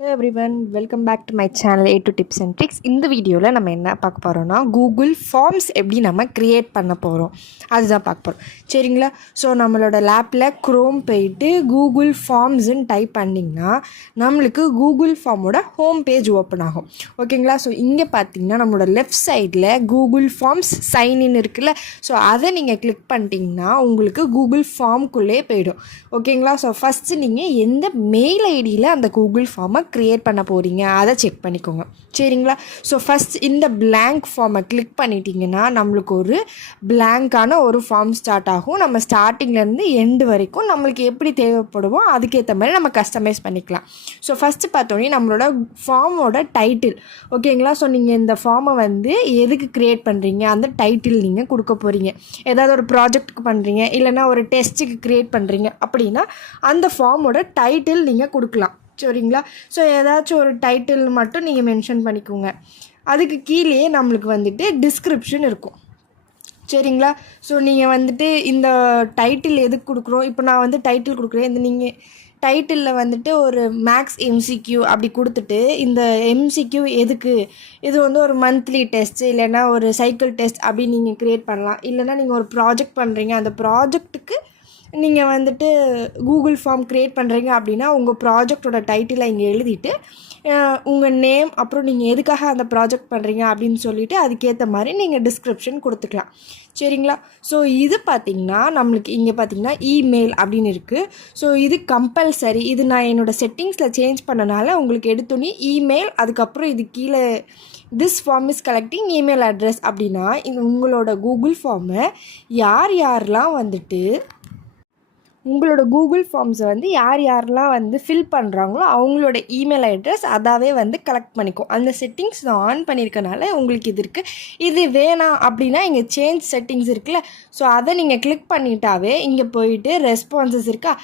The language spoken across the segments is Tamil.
Hello everyone, welcome back to my channel A to tips and tricks. இந்த வீடியோவில் நம்ம என்ன பார்க்க போகிறோம்னா கூகுள் ஃபார்ம்ஸ் எப்படி நம்ம க்ரியேட் பண்ண போகிறோம் அதுதான் பார்க்க போகிறோம். சரிங்களா? ஸோ நம்மளோட லேப்பில் க்ரோம் போயிட்டு கூகுள் ஃபார்ம்ஸுன்னு டைப் பண்ணிங்கன்னா நம்மளுக்கு கூகுள் ஃபார்மோட ஹோம் பேஜ் ஓப்பன் ஆகும். ஓகேங்களா? ஸோ இங்கே பார்த்தீங்கன்னா நம்மளோட லெஃப்ட் சைடில் கூகுள் ஃபார்ம்ஸ் சைன்இன் இருக்குல்ல, ஸோ அதை நீங்கள் கிளிக் பண்ணிட்டீங்கன்னா உங்களுக்கு கூகுள் ஃபார்முக்குள்ளே போயிடும். ஓகேங்களா? ஸோ ஃபஸ்ட்டு நீங்கள் எந்த மெயில் ஐடியில் அந்த கூகுள் ஃபார்மை க்ரியேட் பண்ண போகிறீங்க அதை செக் பண்ணிக்கோங்க. சரிங்களா? ஸோ ஃபஸ்ட் இந்த blank ஃபார்மை கிளிக் பண்ணிட்டீங்கன்னா நம்மளுக்கு ஒரு பிளாங்கான ஒரு ஃபார்ம் ஸ்டார்ட் ஆகும். நம்ம ஸ்டார்டிங்லேருந்து எண்டு வரைக்கும் நம்மளுக்கு எப்படி தேவைப்படுமோ அதுக்கேற்ற மாதிரி நம்ம கஸ்டமைஸ் பண்ணிக்கலாம். ஸோ ஃபஸ்ட்டு பார்த்தோன்னே நம்மளோட ஃபார்மோட டைட்டில். ஓகேங்களா? ஸோ நீங்கள் இந்த ஃபார்மை எதுக்கு க்ரியேட் பண்ணுறீங்க அந்த டைட்டில் நீங்கள் கொடுக்க போகிறீங்க. ஏதாவது ஒரு ப்ராஜெக்ட்டுக்கு பண்ணுறீங்க, இல்லைனா ஒரு டெஸ்ட்டுக்கு க்ரியேட் பண்ணுறீங்க அப்படின்னா அந்த ஃபார்மோட டைட்டில் நீங்கள் கொடுக்கலாம். சரிங்களா? ஸோ ஏதாச்சும் ஒரு டைட்டில் மட்டும் நீங்கள் மென்ஷன் பண்ணிக்கோங்க. அதுக்கு கீழே நம்மளுக்கு டிஸ்கிரிப்ஷன் இருக்கும். சரிங்களா? ஸோ நீங்கள் இந்த டைட்டில் எதுக்கு கொடுக்குறோம், இப்போ நான் டைட்டில் கொடுக்குறேன். இந்த நீங்கள் டைட்டிலில் ஒரு மேக்ஸ் எம்சிக்யூ அப்படி கொடுத்துட்டு இந்த எம்சிக்யூ எதுக்கு, இது ஒரு மந்த்லி டெஸ்ட் இல்லைன்னா ஒரு சைக்கிள் டெஸ்ட் அப்படின்னு நீங்கள் க்ரியேட் பண்ணலாம். இல்லைனா நீங்கள் ஒரு ப்ராஜெக்ட் பண்ணுறீங்க, அந்த ப்ராஜெக்ட்டுக்கு நீங்கள் கூகுள் ஃபார்ம் க்ரியேட் பண்ணுறீங்க அப்படின்னா உங்கள் ப்ராஜெக்டோட டைட்டிலை இங்கே எழுதிட்டு உங்கள் நேம், அப்புறம் நீங்கள் எதுக்காக அந்த ப்ராஜெக்ட் பண்ணுறீங்க அப்படின்னு சொல்லிவிட்டு அதுக்கேற்ற மாதிரி நீங்கள் டிஸ்கிரிப்ஷன் கொடுத்துக்கலாம். சரிங்களா? ஸோ இது பார்த்திங்கன்னா நம்மளுக்கு இங்கே பார்த்திங்கன்னா இமெயில் அப்படின்னு இருக்குது. ஸோ இது கம்பல்சரி. இது நான் என்னோடய செட்டிங்ஸில் சேஞ்ச் பண்ணனால உங்களுக்கு எடுத்தோன்னே இமெயில், அதுக்கப்புறம் இது கீழே this form is collecting email address அப்படின்னா உங்களோட கூகுள் ஃபார்மை யாரெல்லாம் உங்களோட கூகுள் ஃபார்ம்ஸை யாரெல்லாம் ஃபில் பண்ணுறாங்களோ அவங்களோட இமெயில் அட்ரஸ் அதாவே கலெக்ட் பண்ணிக்கும். அந்த செட்டிங்ஸ் நான் ஆன் பண்ணியிருக்கனால உங்களுக்கு இது இருக்குது. இது வேணாம் அப்படின்னா இங்கே சேஞ்ச் செட்டிங்ஸ் இருக்குல்ல, ஸோ அதை நீங்கள் கிளிக் பண்ணிட்டாவே இங்கே போயிட்டு ரெஸ்பான்சஸ் இருக்கா,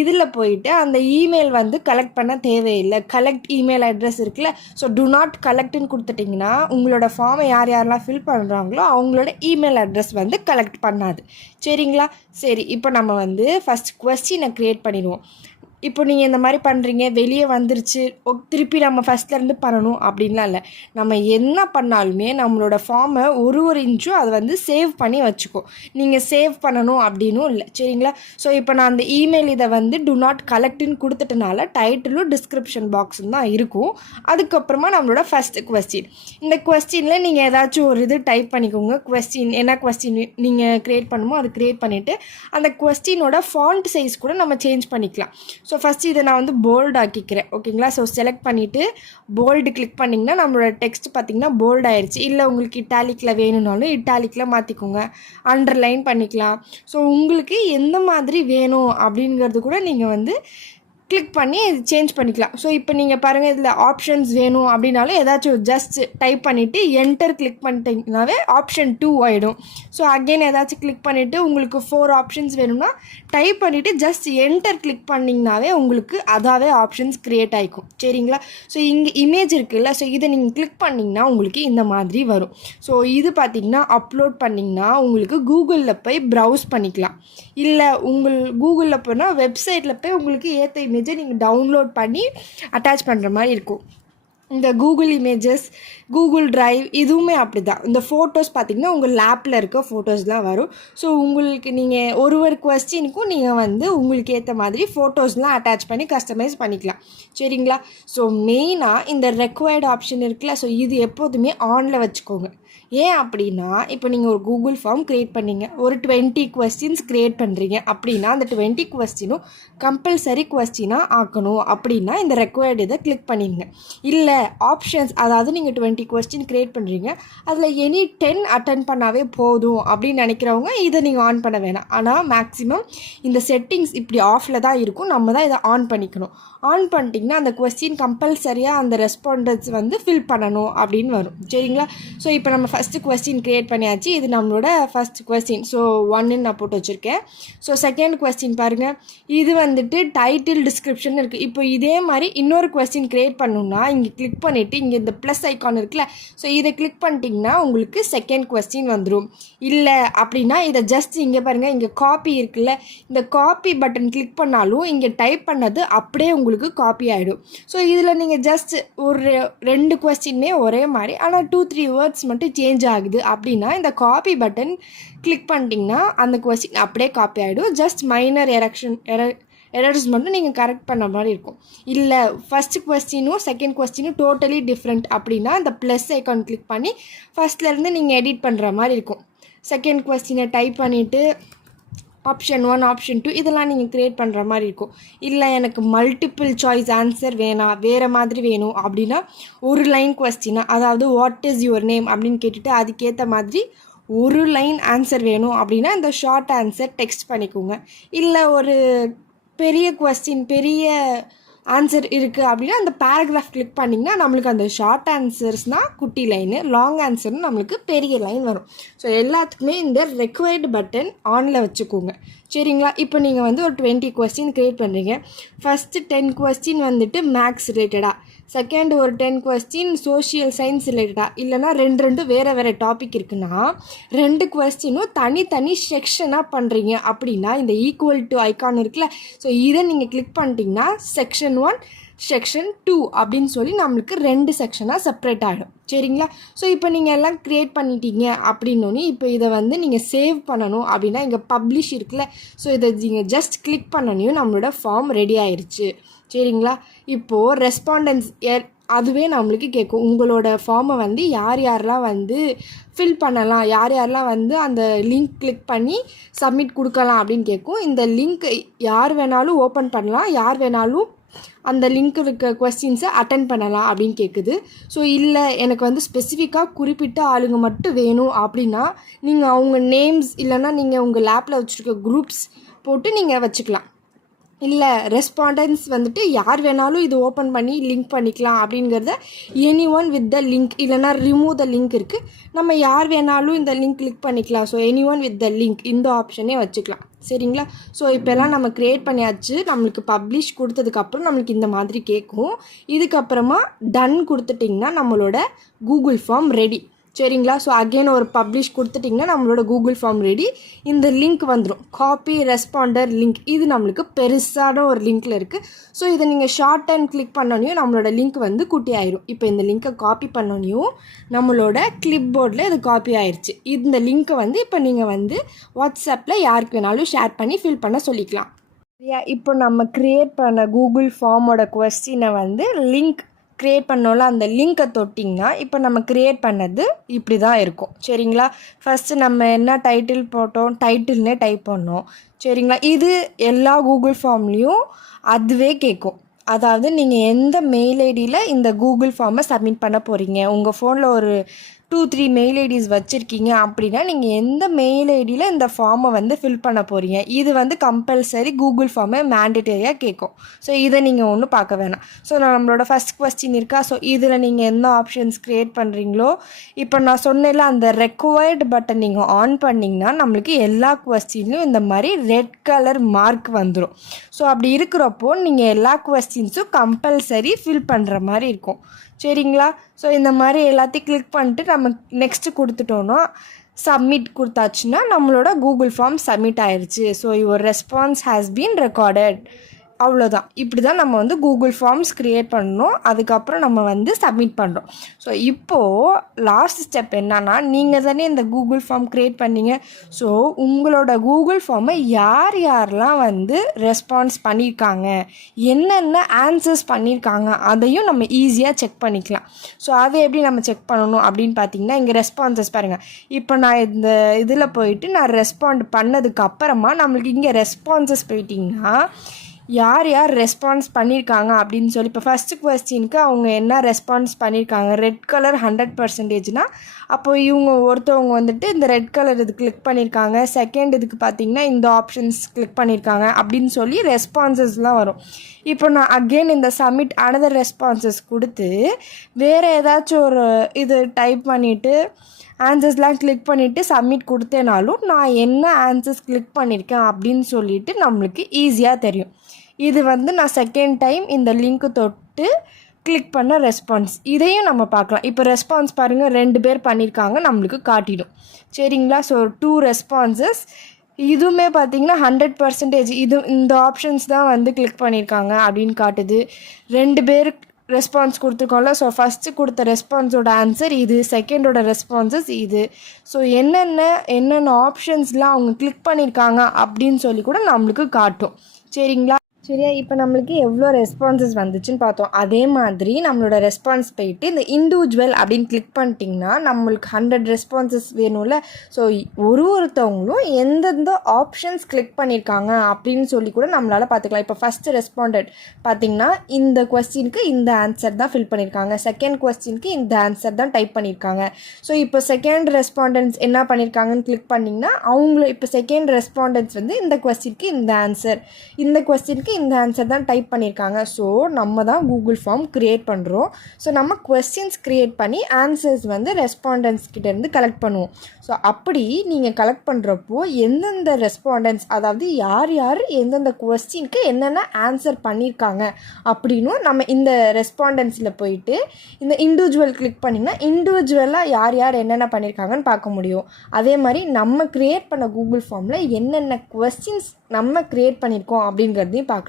இதில் போயிட்டு அந்த இமெயில் கலெக்ட் பண்ண தேவையில்லை. கலெக்ட் இமெயில் அட்ரஸ் இருக்குல்ல, ஸோ டு நாட் கலெக்ட்னு கொடுத்துட்டிங்கன்னா உங்களோட ஃபார்மை யாரெல்லாம் ஃபில் பண்ணுறாங்களோ அவங்களோட இமெயில் அட்ரஸ் கலெக்ட் பண்ணாது. சரிங்களா? சரி, இப்போ நம்ம ஃபஸ்ட் கொஸ்டினை க்ரியேட் பண்ணிடுவோம். இப்போ நீங்கள் இந்த மாதிரி பண்ணுறீங்க, வெளியே வந்துருச்சு, திருப்பி நம்ம ஃபஸ்ட்லேருந்து பண்ணணும் அப்படின்லாம் இல்லை. நம்ம என்ன பண்ணாலுமே நம்மளோட ஃபார்மை ஒரு இன்ச்சும் அதை சேவ் பண்ணி வச்சுக்கோ. நீங்கள் சேவ் பண்ணணும் அப்படின்னும் இல்லை. சரிங்களா? ஸோ இப்போ நான் அந்த இமெயில் இதை டு நாட் கலெக்ட்னு கொடுத்துட்டனால டைட்டிலும் டிஸ்கிரிப்ஷன் பாக்ஸும் தான் இருக்கும். அதுக்கப்புறமா நம்மளோட ஃபஸ்ட்டு கொஸ்டின். இந்த கொஸ்டினில் நீங்கள் ஏதாச்சும் ஒரு இது டைப் பண்ணிக்கோங்க. என்ன கொஸ்டின் நீங்கள் க்ரியேட் பண்ணுமோ அது க்ரியேட் பண்ணிவிட்டு அந்த கொஸ்டினோட ஃபாண்ட் சைஸ் கூட நம்ம சேஞ்ச் பண்ணிக்கலாம். ஸோ ஃபஸ்ட்டு இதை நான் போல்ட் ஆக்கிக்கிறேன். ஓகேங்களா? ஸோ செலக்ட் பண்ணிவிட்டு போல்டு கிளிக் பண்ணிங்கன்னா நம்மளோட டெக்ஸ்ட் பார்த்திங்கன்னா போல்ட் ஆயிடுச்சு. இல்லை உங்களுக்கு இட்டாலிக்கில் வேணும்னாலும் இட்டாலிக்கில் மாற்றிக்கோங்க, அண்டர்லைன் பண்ணிக்கலாம். ஸோ உங்களுக்கு எந்த மாதிரி வேணும் அப்படிங்கிறது கூட நீங்கள் கிளிக் பண்ணி சேஞ்ச் பண்ணிக்கலாம். ஸோ இப்போ நீங்கள் பாருங்கள், இதில் ஆப்ஷன்ஸ் வேணும் அப்படின்னாலும் ஏதாச்சும் ஜஸ்ட் டைப் பண்ணிவிட்டு என்டர் கிளிக் பண்ணிட்டீங்கன்னாவே ஆப்ஷன் 2 ஆகிடும். ஸோ அகெயின் ஏதாச்சும் கிளிக் பண்ணிவிட்டு உங்களுக்கு 4 ஆப்ஷன்ஸ் வேணும்னா டைப் பண்ணிவிட்டு ஜஸ்ட் என்டர் கிளிக் பண்ணிங்கனாவே உங்களுக்கு அதாவே ஆப்ஷன்ஸ் க்ரியேட் ஆகிக்கும். சரிங்களா? ஸோ இங்கே இமேஜ் இருக்குல்ல, ஸோ இதை நீங்கள் கிளிக் பண்ணிங்கன்னா உங்களுக்கு இந்த மாதிரி வரும். ஸோ இது பார்த்திங்கன்னா அப்லோட் பண்ணிங்கன்னா உங்களுக்கு கூகுளில் போய் ப்ரௌஸ் பண்ணிக்கலாம். இல்லை கூகுளில் போனால் வெப்சைட்டில் போய் உங்களுக்கு ஏற்ற இமேஜை நீங்கள் டவுன்லோட் பண்ணி அட்டாச் பண்ணுற மாதிரி இருக்கும். இந்த கூகுள் இமேஜஸ், கூகுள் டிரைவ் இதுவுமே அப்படி தான். இந்த ஃபோட்டோஸ் பார்த்திங்கன்னா உங்கள் லேப்பில் இருக்க ஃபோட்டோஸ்லாம் வரும். ஸோ உங்களுக்கு நீங்கள் ஒரு கொஸ்டினுக்கும் நீங்கள் உங்களுக்கு ஏற்ற மாதிரி ஃபோட்டோஸ்லாம் அட்டாச் பண்ணி கஸ்டமைஸ் பண்ணிக்கலாம். சரிங்களா? ஸோ மெயினாக இந்த ரெக்வயர்டு ஆப்ஷன் இருக்குல்ல, ஸோ இது எப்போதுமே ஆனில் வச்சுக்கோங்க. ஏன் அப்படின்னா இப்போ நீங்கள் ஒரு கூகுள் ஃபார்ம் க்ரியேட் பண்ணீங்க, ஒரு 20 கொஸ்டின்ஸ் க்ரியேட் பண்ணுறீங்க அப்படின்னா அந்த 20 கொஸ்டினும் கம்பல்சரி கொஸ்டினாக ஆக்கணும் அப்படின்னா இந்த ரெக்வயர்டு இதை கிளிக் பண்ணிடுங்க. இல்லை ஆப்ஷன்ஸ், அதாவது நீங்கள் 20 கொஸ்டின் க்ரியேட் பண்ணுறீங்க, அதில் எனி 10 அட்டன் பண்ணாவே போதும் அப்படின்னு நினைக்கிறவங்க இதை நீங்கள் ஆன் பண்ண வேணாம். ஆனால் மேக்ஸிமம் இந்த செட்டிங்ஸ் இப்படி ஆஃபில் தான் இருக்கும், நம்ம தான் இதை ஆன் பண்ணிக்கணும். ஆன் பண்ணிட்டிங்கன்னா அந்த கொஸ்டின் கம்பல்சரியாக அந்த ரெஸ்பாண்டன்ஸ் ஃபில் பண்ணணும் அப்படின்னு வரும். சரிங்களா? ஸோ இப்போ நம்ம ஃபஸ்ட்டு கொஸ்டின் க்ரியேட் பண்ணியாச்சு. இது நம்மளோட ஃபஸ்ட் கொஸ்டின். ஸோ 1ன்னு நான் போட்டு வச்சுருக்கேன். ஸோ செகண்ட் கொஸ்டின் பாருங்கள், இது டைட்டில் டிஸ்கிரிப்ஷன் இருக்குது. இப்போ இதே மாதிரி இன்னொரு கொஸ்டின் க்ரியேட் பண்ணணுன்னா இங்கே கிளிக் பண்ணிவிட்டு இங்கே இந்த ப்ளஸ் ஐக்கான் இருக்குல்ல, ஸோ இதை கிளிக் பண்ணிட்டிங்கன்னா உங்களுக்கு செகண்ட் கொஸ்டின் வந்துடும். இல்லை அப்படின்னா இதை ஜஸ்ட் இங்கே பாருங்கள், இங்கே காப்பி இருக்குல்ல, இந்த காப்பி பட்டன் கிளிக் பண்ணாலும் இங்கே டைப் பண்ணது அப்படியே உங்களுக்கு காப்பி ஆகிடும். ஸோ இதில் நீங்கள் ஜஸ்ட் ஒரு 2 கொஸ்டின்மே ஒரே மாதிரி, ஆனால் 2-3 வேர்ட்ஸ் மட்டும் சேஞ்ச் ஆகுது அப்படின்னா இந்த காப்பி பட்டன் கிளிக் பண்ணிட்டிங்கன்னா அந்த கொஸ்டின் அப்படியே காப்பி ஆகிடும். ஜஸ்ட் மைனர் எரர்ஸ் மட்டும் நீங்கள் கரெக்ட் பண்ண மாதிரி இருக்கும். இல்லை ஃபஸ்ட்டு கொஸ்டினும் செகண்ட் கொஸ்டினும் டோட்டலி டிஃப்ரெண்ட் அப்படின்னா இந்த ப்ளஸ் ஐக்கான் கிளிக் பண்ணி ஃபஸ்ட்லேருந்து நீங்கள் எடிட் பண்ணுற மாதிரி இருக்கும். செகண்ட் கொஸ்டினை டைப் பண்ணிவிட்டு ஆப்ஷன் 1 ஆப்ஷன் 2 இதெல்லாம் நீங்கள் க்ரியேட் பண்ணுற மாதிரி இருக்கும். இல்லை எனக்கு மல்டிபிள் சாய்ஸ் ஆன்சர் வேணாம், வேறு மாதிரி வேணும் அப்படின்னா ஒரு லைன் கொஸ்டினாக, அதாவது வாட் இஸ் யுவர் நேம் அப்படின்னு கேட்டுட்டு அதுக்கேற்ற மாதிரி ஒரு லைன் ஆன்சர் வேணும் அப்படின்னா இந்த ஷார்ட் ஆன்சர் டெக்ஸ்ட் பண்ணிக்கோங்க. இல்லை ஒரு பெரிய கொஸ்டின் பெரிய ஆன்சர் இருக்குது அப்படின்னா அந்த பேராகிராஃப் கிளிக் பண்ணிங்கன்னா நம்மளுக்கு அந்த ஷார்ட் ஆன்சர்ஸ்னால் குட்டி லைனு, லாங் ஆன்சர்னு நம்மளுக்கு பெரிய லைன் வரும். ஸோ எல்லாத்துக்குமே இந்த ரெக்வயர்டு பட்டன் ஆனில் வச்சுக்கோங்க. சரிங்களா? இப்போ நீங்கள் வந்து ஒரு 20 கொஸ்டின் க்ரியேட் பண்ணுறீங்க. ஃபஸ்ட்டு 10 கொஸ்டின் வந்துட்டு மேக்ஸ் ரிலேட்டடாக, செகண்ட் ஒரு 10 கொஸ்டின் சோஷியல் சயின்ஸ் ரிலேட்டடாக, இல்லைனா ரெண்டு வேறு டாபிக் இருக்குன்னா 2 கொஸ்டினும் தனி செக்ஷனாக பண்ணுறீங்க அப்படின்னா இந்த ஈக்குவல் டு ஐக்கான் இருக்குல்ல, ஸோ இதை நீங்கள் கிளிக் பண்ணிட்டீங்கன்னா செக்ஷன் 1 செக்ஷன் 2 அப்படின்னு சொல்லி நம்மளுக்கு 2 செக்ஷனாக செப்பரேட் ஆகிடும். சரிங்களா? ஸோ இப்போ நீங்கள் எல்லாம் க்ரியேட் பண்ணிட்டீங்க அப்படின்னோடனே இப்போ இதை வந்து நீங்கள் சேவ் பண்ணணும் அப்படின்னா இங்கே பப்ளிஷ் இருக்குல்ல, ஸோ இதை நீங்கள் ஜஸ்ட் கிளிக் பண்ணனையும் நம்மளோட ஃபார்ம் ரெடி ஆயிடுச்சு. சரிங்களா? இப்போது ரெஸ்பாண்டன்ஸ் அதுவே நம்மளுக்கு கேட்கும், உங்களோட ஃபார்மை வந்து யாரெல்லாம் வந்து ஃபில் பண்ணலாம், யாரெல்லாம் வந்து அந்த லிங்க் கிளிக் பண்ணி சப்மிட் கொடுக்கலாம் அப்படின்னு கேட்கும். இந்த லிங்க் யார் வேணாலும் ஓப்பன் பண்ணலாம், யார் வேணாலும் அந்த லிங்க் இருக்க கொஸ்டின்ஸை அட்டென்ட் பண்ணலாம் அப்படின்னு கேட்குது. ஸோ இல்லை எனக்கு வந்து ஸ்பெசிஃபிக்காக குறிப்பிட்ட ஆளுங்க மட்டும் வேணும் அப்படின்னா நீங்கள் அவங்க நேம்ஸ் இல்லைன்னா நீங்கள் உங்கள் லேப்பில் வச்சுருக்க குரூப்ஸ் போட்டு நீங்கள் வச்சுக்கலாம். இல்லை ரெஸ்பாண்டன்ஸ் வந்துட்டு யார் வேணாலும் இது ஓப்பன் பண்ணி லிங்க் பண்ணிக்கலாம் அப்படிங்கிறத any one with the link, இல்லைனா ரிமூவ் த லிங்க் இருக்குது, நம்ம யார் வேணாலும் இந்த லிங்க் கிளிக் பண்ணிக்கலாம். So any one with the link இந்த ஆப்ஷனே வச்சுக்கலாம். சரிங்களா? ஸோ இப்போல்லாம் நம்ம க்ரியேட் பண்ணியாச்சு. நம்மளுக்கு பப்ளிஷ் கொடுத்ததுக்கப்புறம் நம்மளுக்கு இந்த மாதிரி கேட்கும். இதுக்கப்புறமா டன் கொடுத்துட்டிங்கன்னா நம்மளோட கூகுள் ஃபார்ம் ரெடி. சரிங்களா? ஸோ அகெயின் ஒரு பப்ளிஷ் கொடுத்துட்டிங்கன்னா நம்மளோட கூகுள் ஃபார்ம் ரெடி. இந்த லிங்க் வந்துடும், காப்பி ரெஸ்பாண்டர் லிங்க். இது நம்மளுக்கு பெருசான ஒரு லிங்க்கில் இருக்குது. ஸோ இதை நீங்கள் ஷார்ட் அண்ட் கிளிக் பண்ணோனையும் நம்மளோட லிங்க் வந்து குட்டி ஆயிரும். இப்போ இந்த லிங்க்கை காப்பி பண்ணோனையும் நம்மளோட கிளிப் போர்டில் இது காப்பி ஆயிடுச்சு. இந்த லிங்க்கை வந்து இப்போ நீங்கள் வந்து வாட்ஸ்அப்பில் யாருக்கு வேணாலும் ஷேர் பண்ணி ஃபில் பண்ண சொல்லிக்கலாம். சரியா? இப்போ நம்ம க்ரியேட் பண்ண கூகுள் ஃபார்மோட கொஸ்டினை வந்து லிங்க் க்ரியேட் பண்ணோம்ல, அந்த லிங்க்கை தொட்டிங்கன்னா இப்போ நம்ம க்ரியேட் பண்ணது இப்படி தான் இருக்கும். சரிங்களா? ஃபஸ்ட்டு நம்ம என்ன டைட்டில் போட்டோம், டைட்டில்னே டைப் பண்ணோம். சரிங்களா? இது எல்லா கூகுள் ஃபார்ம்லேயும் அதுவே கேட்கும். அதாவது நீங்கள் எந்த மெயில் ஐடியில் இந்த கூகுள் ஃபார்மை சப்மிட் பண்ண போகிறீங்க, உங்கள் ஃபோனில் ஒரு 2-3 மெயில் ஐடிஸ் வச்சுருக்கீங்க அப்படின்னா நீங்கள் எந்த மெயில் ஐடியில் இந்த ஃபார்மை வந்து ஃபில் பண்ண போகிறீங்க, இது வந்து கம்பல்சரி கூகுள் ஃபார்மை மேண்டேட்டரியாக கேட்கும். ஸோ இதை நீங்கள் ஒன்றும் பார்க்க வேணாம். ஸோ நம்மளோட ஃபஸ்ட் கொஸ்டின் இருக்கா, ஸோ இதில் நீங்கள் என்ன ஆப்ஷன்ஸ் க்ரியேட் பண்ணுறீங்களோ, இப்போ நான் சொன்னேன்ல அந்த ரெக்வயர்டு பட்டன் நீங்கள் ஆன் பண்ணிங்கன்னா நம்மளுக்கு எல்லா கொஸ்டின்லையும் இந்த மாதிரி ரெட் கலர் மார்க் வந்துடும். ஸோ அப்படி இருக்கிறப்போ நீங்கள் எல்லா கொஸ்டின்ஸும் கம்பல்சரி ஃபில் பண்ணுற மாதிரி இருக்கும். சரிங்களா? ஸோ இந்த மாதிரி எல்லாத்தையும் கிளிக் பண்ணிட்டு நம்ம நெக்ஸ்ட்டு கொடுத்துட்டோன்னா சப்மிட் கொடுத்தாச்சுன்னா நம்மளோட கூகுள் ஃபார்ம் சப்மிட் ஆயிடுச்சு. So your response has been recorded. அவ்வளோதான். இப்படி தான் நம்ம வந்து கூகுள் ஃபார்ம்ஸ் க்ரியேட் பண்ணணும். அதுக்கப்புறம் நம்ம வந்து சப்மிட் பண்ணுறோம். ஸோ இப்போது லாஸ்ட் ஸ்டெப் என்னன்னா, நீங்கள் தானே இந்த கூகுள் ஃபார்ம் க்ரியேட் பண்ணீங்க. ஸோ உங்களோட கூகுள் ஃபார்மை யாரெல்லாம் வந்து ரெஸ்பான்ஸ் பண்ணியிருக்காங்க, என்னென்ன ஆன்சர்ஸ் பண்ணியிருக்காங்க அதையும் நம்ம ஈஸியாக செக் பண்ணிக்கலாம். ஸோ அதை எப்படி நம்ம செக் பண்ணணும் அப்படின்னு பார்த்தீங்கன்னா, இங்கே ரெஸ்பான்சஸ் பாருங்கள். இப்போ நான் இந்த இதில் போயிட்டு நான் ரெஸ்பாண்ட் பண்ணதுக்கப்புறமா நம்மளுக்கு இங்கே ரெஸ்பான்சஸ் போயிட்டிங்கன்னா யார் ரெஸ்பான்ஸ் பண்ணியிருக்காங்க அப்படின்னு சொல்லி, இப்போ ஃபஸ்ட்டு கொஸ்டினுக்கு அவங்க என்ன ரெஸ்பான்ஸ் பண்ணியிருக்காங்க, ரெட் கலர் 100%னா அப்போது இவங்க ஒருத்தவங்க வந்துட்டு இந்த ரெட் கலர் இது கிளிக் பண்ணியிருக்காங்க, செகண்ட் இதுக்கு பார்த்திங்கன்னா இந்த ஆப்ஷன்ஸ் கிளிக் பண்ணியிருக்காங்க அப்படின்னு சொல்லி ரெஸ்பான்சஸ்லாம் வரும். இப்போ நான் அகெயின் இந்த சப்மிட் அனதர் ரெஸ்பான்சஸ் கொடுத்து வேறு ஏதாச்சும் ஒரு இது டைப் பண்ணிவிட்டு ஆன்சர்ஸ்லாம் கிளிக் பண்ணிவிட்டு சப்மிட் கொடுத்தேனாலும் நான் என்ன ஆன்சர்ஸ் கிளிக் பண்ணியிருக்கேன் அப்படின்னு சொல்லிட்டு நம்மளுக்கு ஈஸியாக தெரியும். இது வந்து நான் செகண்ட் டைம் இந்த லிங்க்கு தொட்டு கிளிக் பண்ண ரெஸ்பான்ஸ் இதையும் நம்ம பார்க்கலாம். இப்போ ரெஸ்பான்ஸ் பாருங்கள், 2 பேர் பண்ணியிருக்காங்க, நம்மளுக்கு காட்டிடும். சரிங்களா? So 2 responses. இதுவுமே பார்த்தீங்கன்னா 100% இந்த ஆப்ஷன்ஸ் தான் வந்து கிளிக் பண்ணியிருக்காங்க அப்படின்னு காட்டுது. 2 பேர் ரெஸ்பான்ஸ் கொடுத்துருக்கோம்ல. ஸோ ஃபஸ்ட்டு கொடுத்த ரெஸ்பான்ஸோட ஆன்சர் இது, செகண்டோட ரெஸ்பான்சஸ் இது. ஸோ என்னென்ன ஆப்ஷன்ஸ்லாம் அவங்க கிளிக் பண்ணியிருக்காங்க அப்படின்னு சொல்லி கூட நம்மளுக்கு காட்டும். சரிங்களா? சரியா? இப்போ நம்மளுக்கு எவ்வளோ ரெஸ்பான்சஸ் வந்துச்சுன்னு பார்த்தோம். அதே மாதிரி நம்மளோட ரெஸ்பான்ஸ் போயிட்டு இந்த இண்டிவிஜுவல் அப்படின்னு கிளிக் பண்ணிட்டிங்கன்னா நம்மளுக்கு 100 ரெஸ்பான்சஸ் வேணும்ல. ஸோ ஒருத்தவங்களும் எந்தெந்த ஆப்ஷன்ஸ் கிளிக் பண்ணியிருக்காங்க அப்படின்னு சொல்லி கூட நம்மளால் பார்த்துக்கலாம். இப்போ ஃபஸ்ட்டு ரெஸ்பாண்டட் பார்த்திங்கன்னா இந்த கொஸ்டினுக்கு இந்த ஆன்சர் தான் ஃபில் பண்ணியிருக்காங்க, செகண்ட் கொஸ்டினுக்கு இந்த ஆன்சர் தான் டைப் பண்ணியிருக்காங்க. ஸோ இப்போ செகண்ட் ரெஸ்பாண்டன்ஸ் என்ன பண்ணியிருக்காங்கன்னு கிளிக் பண்ணிங்கன்னா இப்போ செகண்ட் ரெஸ்பாண்டன்ஸ் வந்து இந்த கொஸ்டினுக்கு இந்த ஆன்சர், இந்த கொஸ்டினுக்கு இந்த ஆன்சர் தான் டைப் பண்ணியிருக்காங்க. ஸோ நம்ம தான் கூகுள் ஃபார்ம் க்ரியேட் பண்ணுறோம். ஸோ நம்ம கொஸ்டின்ஸ் க்ரியேட் பண்ணி ஆன்சர்ஸ் வந்து ரெஸ்பாண்டன்ஸ் கிட்டேருந்து கலெக்ட் பண்ணுவோம். ஸோ அப்படி நீங்கள் கலெக்ட் பண்ணுறப்போ எந்தெந்த ரெஸ்பாண்டன்ஸ், அதாவது யார் எந்தெந்த கொஸ்டினுக்கு என்னென்ன ஆன்சர் பண்ணியிருக்காங்க அப்படின்னும் நம்ம இந்த ரெஸ்பாண்டன்ஸில் போயிட்டு இந்த இண்டிவிஜுவல் கிளிக் பண்ணிங்கன்னா இண்டிவிஜுவலாக யார் என்னென்ன பண்ணியிருக்காங்கன்னு பார்க்க முடியும். அதே மாதிரி நம்ம க்ரியேட் பண்ண கூகுள் ஃபார்மில் என்னென்ன கொஸ்டின்ஸ் நம்ம க்ரியேட் பண்ணியிருக்கோம் அப்படிங்கிறதையும் பார்க்கலாம்.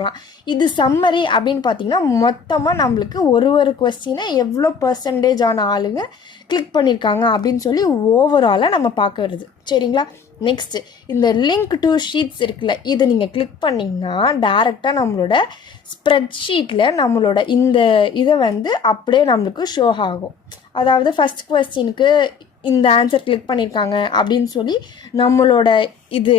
இது சம்மரி அப்படின்னு பார்த்தீங்கன்னா மொத்தமாக நம்மளுக்கு ஒரு கொஸ்டினை எவ்வளோ % ஆன ஆளுங்க கிளிக் பண்ணியிருக்காங்க அப்படின்னு சொல்லி ஓவராலாக நம்ம பார்க்கறது. சரிங்களா? நெக்ஸ்ட்டு இந்த லிங்க் டு ஷீட்ஸ் இருக்குல்ல, இதை நீங்கள் கிளிக் பண்ணிங்கன்னா டேரெக்டாக நம்மளோட ஸ்ப்ரெட்ஷீட்டில் நம்மளோட இந்த இதை வந்து அப்படியே நம்மளுக்கு ஷோ ஆகும். அதாவது ஃபஸ்ட் கொஸ்டினுக்கு இந்த ஆன்சர் கிளிக் பண்ணியிருக்காங்க அப்படின்னு சொல்லி நம்மளோட இது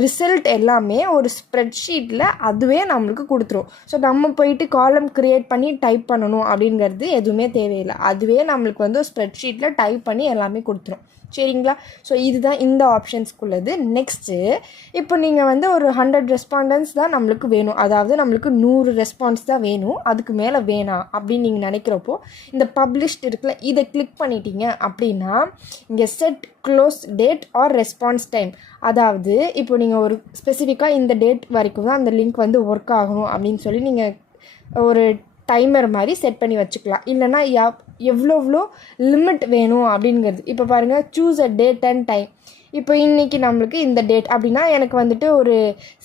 ரிசல்ட் எல்லாமே ஒரு ஸ்ப்ரெட்ஷீட்டில் அதுவே நம்மளுக்கு கொடுத்துரும். ஸோ நம்ம போயிட்டு காலம் க்ரியேட் பண்ணி டைப் பண்ணணும் அப்படிங்கிறது எதுவுமே தேவையில்லை. அதுவே நம்மளுக்கு வந்து ஒரு ஸ்ப்ரெட்ஷீட்டில் டைப் பண்ணி எல்லாமே கொடுத்துரும். சரிங்களா? ஸோ இதுதான் இந்த ஆப்ஷன்ஸ்குள்ளது. நெக்ஸ்ட்டு இப்போ நீங்கள் வந்து ஒரு 100 ரெஸ்பாண்டன்ஸ் தான் நம்மளுக்கு வேணும், அதாவது நம்மளுக்கு 100 ரெஸ்பான்ஸ் தான் வேணும், அதுக்கு மேலே வேணாம் அப்படின்னு நீங்கள் நினைக்கிறப்போ இந்த பப்ளிஷ்ட் இருக்குல்ல, இதை கிளிக் பண்ணிட்டீங்க அப்படின்னா இங்கே set close date or response time, அதாவது இப்போ நீங்கள் ஒரு ஸ்பெசிஃபிக்காக இந்த டேட் வரைக்கும் தான் அந்த லிங்க் வந்து ஒர்க் ஆகணும் அப்படின்னு சொல்லி நீங்கள் ஒரு டைமர் மாதிரி செட் பண்ணி வச்சுக்கலாம். இல்லைனா எவ்வளோ லிமிட் வேணும் அப்படிங்கிறது. இப்போ பாருங்கள், choose a date and time. இப்போ இன்றைக்கி நம்மளுக்கு இந்த டேட் அப்படின்னா எனக்கு வந்துட்டு ஒரு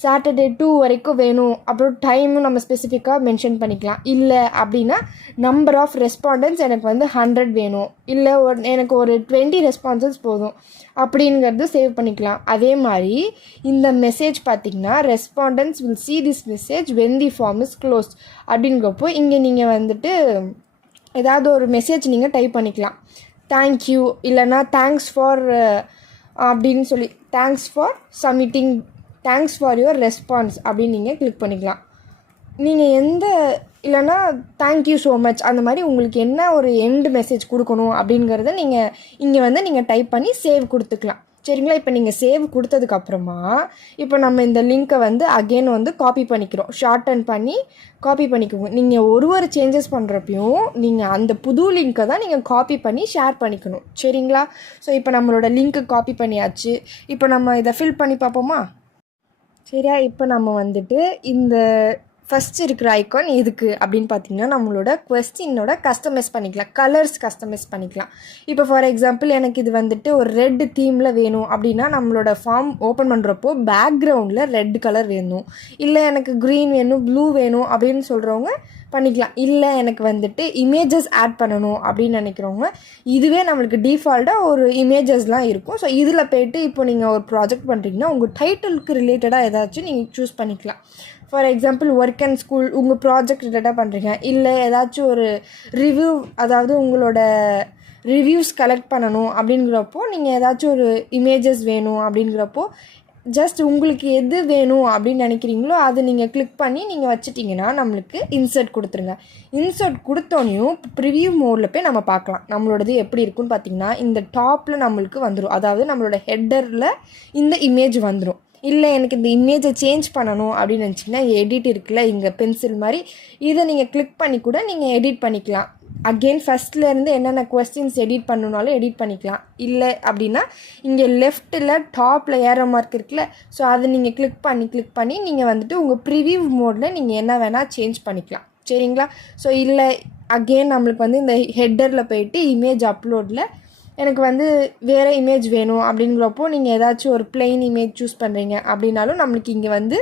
சாட்டர்டே 2 வரைக்கும் வேணும், அப்புறம் டைமும் நம்ம ஸ்பெசிஃபிக்காக மென்ஷன் பண்ணிக்கலாம். இல்லை அப்படின்னா நம்பர் ஆஃப் ரெஸ்பாண்டன்ஸ் எனக்கு வந்து 100 வேணும், இல்லை எனக்கு ஒரு 20 ரெஸ்பான்சஸ் போதும் அப்படிங்கிறது சேவ் பண்ணிக்கலாம். அதே மாதிரி இந்த மெசேஜ் பார்த்திங்கன்னா respondents will see this message when the form is closed அப்படிங்கிறப்போ இங்கே நீங்கள் வந்துட்டு ஏதாவது ஒரு மெசேஜ் நீங்கள் டைப் பண்ணிக்கலாம். தேங்க்யூ, இல்லைனா தேங்க்ஸ் ஃபார் அப்படின்னு சொல்லி thanks for submitting, thanks for your response அப்படின்னு நீங்கள் கிளிக் பண்ணிக்கலாம். நீங்கள் இல்லைனா தேங்க்யூ ஸோ மச் அந்த மாதிரி உங்களுக்கு என்ன ஒரு எண்டு மெசேஜ் கொடுக்கணும் அப்படிங்கிறத நீங்கள் டைப் பண்ணி சேவ் கொடுத்துக்கலாம். சரிங்களா? இப்போ நீங்கள் சேவ் கொடுத்ததுக்கப்புறமா இப்போ நம்ம இந்த லிங்க்கை வந்து அகெயின் வந்து காப்பி பண்ணிக்கிறோம், ஷார்ட்டன் பண்ணி காப்பி பண்ணிக்குவோம். நீங்கள் ஒரு சேஞ்சஸ் பண்ணுறப்பையும் நீங்கள் அந்த புது லிங்க்கை தான் நீங்கள் காப்பி பண்ணி ஷேர் பண்ணிக்கணும். சரிங்களா? ஸோ இப்போ நம்மளோட லிங்க்கு காப்பி பண்ணியாச்சு. இப்போ நம்ம இதை ஃபில் பண்ணி பார்ப்போமா? சரியா? இப்போ நம்ம வந்துட்டு இந்த ஃபஸ்ட் இருக்கிற ஐக்கான் எதுக்கு அப்படின்னு பார்த்தீங்கன்னா நம்மளோட கொஸ்டினோட கஸ்டமைஸ் பண்ணிக்கலாம், கலர்ஸ் கஸ்டமைஸ் பண்ணிக்கலாம். இப்போ ஃபார் எக்ஸாம்பிள் எனக்கு இது வந்துட்டு ஒரு ரெட் தீமில் வேணும் அப்படின்னா நம்மளோட ஃபார்ம் ஓப்பன் பண்ணுறப்போ பேக்ரவுண்டில் ரெட் கலர் வேணும், இல்லை எனக்கு க்ரீன் வேணும், ப்ளூ வேணும் அப்படின்னு சொல்கிறவங்க பண்ணிக்கலாம். இல்லை எனக்கு வந்துட்டு இமேஜஸ் ஆட் பண்ணணும் அப்படின்னு நினைக்கிறவங்க இதுவே நம்மளுக்கு டிஃபால்ட்டாக ஒரு இமேஜஸ்லாம் இருக்கும். ஸோ இதில் போய்ட்டு இப்போ நீங்கள் ஒரு ப்ராஜெக்ட் பண்ணுறீங்கன்னா உங்கள் டைட்டிலுக்கு ரிலேட்டடாக ஏதாச்சும் நீங்கள் சூஸ் பண்ணிக்கலாம். For example work and school உங்கள் ப்ராஜெக்ட் ரிலேட்டாக பண்ணுறீங்க, இல்லை ஏதாச்சும் ஒரு ரிவ்யூ, அதாவது உங்களோட ரிவ்யூஸ் கலெக்ட் பண்ணணும் அப்படிங்கிறப்போ நீங்கள் ஏதாச்சும் ஒரு இமேஜஸ் வேணும் அப்படிங்கிறப்போ ஜஸ்ட் உங்களுக்கு எது வேணும் அப்படின்னு நினைக்கிறீங்களோ அதை நீங்கள் கிளிக் பண்ணி நீங்கள் வச்சுட்டிங்கன்னா நம்மளுக்கு இன்சர்ட் கொடுத்துருங்க. இன்சர்ட் கொடுத்தோன்னையும் ப்ரிவியூ மோடில் போய் நம்ம பார்க்கலாம் நம்மளோடது எப்படி இருக்குன்னு பார்த்தீங்கன்னா இந்த டாப்பில் நம்மளுக்கு வந்துடும், அதாவது நம்மளோட ஹெட்டரில் இந்த இமேஜ் வந்துடும். இல்லை எனக்கு இந்த இமேஜை சேஞ்ச் பண்ணணும் அப்படின்னு நினச்சிங்கன்னா எடிட் இருக்குல்ல இங்கே பென்சில் மாதிரி, இதை நீங்கள் கிளிக் பண்ணி கூட நீங்கள் எடிட் பண்ணிக்கலாம். அகெயின் ஃபஸ்ட்லேருந்து என்னென்ன கொஸ்டின்ஸ் எடிட் பண்ணணுனாலும் எடிட் பண்ணிக்கலாம். இல்லை அப்படின்னா இங்கே லெஃப்ட்டில் டாப்பில் ஏரோ மார்க் இருக்குல்ல, ஸோ அதை நீங்கள் கிளிக் பண்ணி நீங்கள் வந்துட்டு உங்கள் ப்ரிவியூ மோடில் நீங்கள் என்ன வேணால் சேஞ்ச் பண்ணிக்கலாம். சரிங்களா? ஸோ இல்லை அகெயின் நம்மளுக்கு வந்து இந்த ஹெட்டரில் போயிட்டு இமேஜ் அப்லோடில் எனக்கு வந்து வேறு இமேஜ் வேணும் அப்படிங்கிறப்போ நீங்கள் ஏதாச்சும் ஒரு பிளெயின் இமேஜ் சூஸ் பண்ணுறீங்க அப்படின்னாலும் நம்மளுக்கு இங்கே வந்து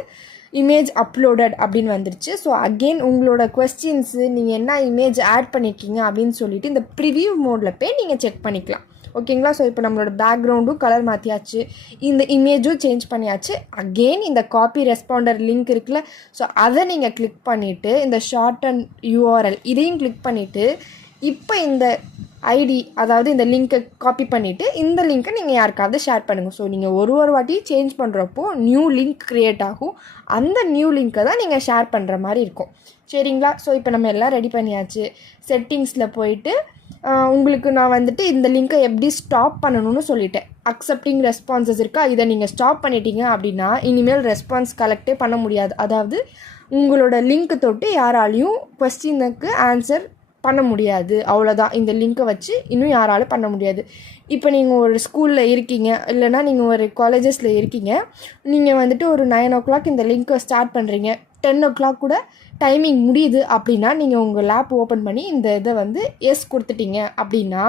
இமேஜ் அப்லோடட் அப்படின்னு வந்துருச்சு. ஸோ அகெயின் உங்களோட கொஸ்டின்ஸு நீங்கள் என்ன இமேஜ் ஆட் பண்ணியிருக்கீங்க அப்படின்னு சொல்லிட்டு இந்த ப்ரிவியூ மோடில் போய் நீங்கள் செக் பண்ணிக்கலாம். ஓகேங்களா? ஸோ இப்போ நம்மளோட பேக்ரவுண்டும் கலர் மாற்றியாச்சு, இந்த இமேஜும் சேஞ்ச் பண்ணியாச்சு. அகெயின் இந்த காப்பி ரெஸ்பாண்டர் லிங்க் இருக்குல்ல, ஸோ அதை நீங்கள் கிளிக் பண்ணிவிட்டு இந்த ஷார்ட் அண்ட் URL இதையும் கிளிக் பண்ணிவிட்டு இப்போ இந்த ஐடி அதாவது இந்த லிங்க்கை காப்பி பண்ணிவிட்டு இந்த லிங்க்கை நீங்கள் யாருக்காவது ஷேர் பண்ணுங்கள். ஸோ நீங்கள் ஒரு வாட்டி சேஞ்ச் பண்ணுறப்போ நியூ லிங்க் க்ரியேட் ஆகும். அந்த நியூ லிங்க்கை தான் நீங்கள் ஷேர் பண்ணுற மாதிரி இருக்கும். சரிங்களா? ஸோ இப்போ நம்ம எல்லாம் ரெடி பண்ணியாச்சு. செட்டிங்ஸில் போயிட்டு உங்களுக்கு நான் வந்துட்டு இந்த லிங்க்கை எப்படி ஸ்டாப் பண்ணணும்னு சொல்லிட்டேன். அக்செப்டிங் ரெஸ்பான்சஸ் இருக்கா, இதை நீங்கள் ஸ்டாப் பண்ணிட்டீங்க அப்படின்னா இனிமேல் ரெஸ்பான்ஸ் கலெக்டே பண்ண முடியாது. அதாவது உங்களோட லிங்க்கை தொட்டு யாராலையும் கொஸ்டினுக்கு ஆன்சர் பண்ண முடியாது. அவ்வளோதான். இந்த லிங்க்கை வச்சு இன்னும் யாராலும் பண்ண முடியாது. இப்போ நீங்கள் ஒரு ஸ்கூலில் இருக்கீங்க, இல்லைனா நீங்கள் ஒரு காலேஜஸில் இருக்கீங்க, நீங்கள் வந்துட்டு ஒரு 9 o'clock இந்த லிங்க்கை ஸ்டார்ட் பண்ணுறீங்க, 10 o'clock கூட டைமிங் முடியுது அப்படின்னா நீங்கள் உங்கள் லேப் ஓப்பன் பண்ணி இந்த இதை வந்து எஸ் கொடுத்துட்டீங்க அப்படின்னா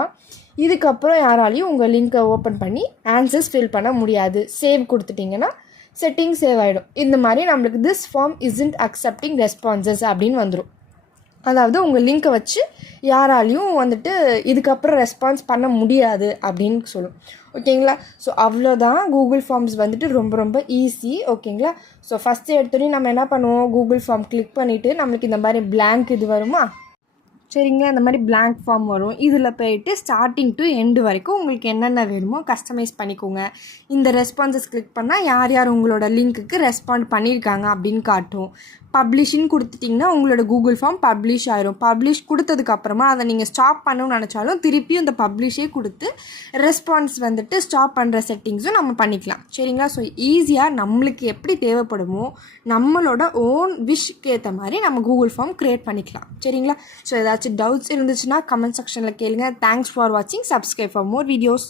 இதுக்கப்புறம் யாராலையும் உங்கள் லிங்க்கை ஓப்பன் பண்ணி ஆன்சர்ஸ் ஃபில் பண்ண முடியாது. சேவ் கொடுத்துட்டிங்கன்னா செட்டிங் சேவ் ஆகிடும். இந்த மாதிரி நம்மளுக்கு this form isn't accepting responses அப்படின்னு வந்துடும். அதாவது உங்கள் லிங்க்கை வச்சு யாராலையும் வந்துட்டு இதுக்கப்புறம் ரெஸ்பான்ஸ் பண்ண முடியாது அப்படின்னு சொல்லும். ஓகேங்களா? ஸோ அவ்வளோதான். கூகுள் ஃபார்ம்ஸ் வந்துட்டு ரொம்ப ரொம்ப ஈஸி. ஓகேங்களா? ஸோ ஃபஸ்ட்டு எடுத்தோடனே நம்ம என்ன பண்ணுவோம், கூகுள் ஃபார்ம் கிளிக் பண்ணிவிட்டு நம்மளுக்கு இந்த மாதிரி blank இது வருமா, சரிங்களா? இந்த மாதிரி blank ஃபார்ம் வரும். இதில் போயிட்டு ஸ்டார்டிங் டு எண்டு வரைக்கும் உங்களுக்கு என்னென்ன வேணுமோ கஸ்டமைஸ் பண்ணிக்கோங்க. இந்த ரெஸ்பான்சஸ் கிளிக் பண்ணால் யார் யார் உங்களோட லிங்க்குக்கு ரெஸ்பாண்ட் பண்ணியிருக்காங்க அப்படின்னு காட்டும். பப்ளிஷ்ன்னு கொடுத்துட்டிங்கன்னா உங்களோட கூகுள் ஃபார்ம் பப்ளிஷ் ஆயிரும். பப்ளிஷ் கொடுத்ததுக்கப்புறமா அதை நீங்கள் ஸ்டாப் பண்ணணும்னு நினச்சாலும் திருப்பியும் இந்த பப்ளிஷே கொடுத்து ரெஸ்பான்ஸ் வந்துட்டு ஸ்டாப் பண்ணுற செட்டிங்ஸும் நம்ம பண்ணிக்கலாம். சரிங்களா? ஸோ ஈஸியாக நம்மளுக்கு எப்படி தேவைப்படுமோ நம்மளோட ஓன் விஷுக்கு ஏற்ற மாதிரி நம்ம கூகுள் ஃபார்ம் க்ரியேட் பண்ணிக்கலாம். சரிங்களா? ஸோ ஏதாச்சும் டவுட்ஸ் இருந்துச்சுன்னா கமெண்ட் செக்ஷனில் கேளுங்க. தேங்க்ஸ் ஃபார் வாட்சிங். Subscribe for more videos.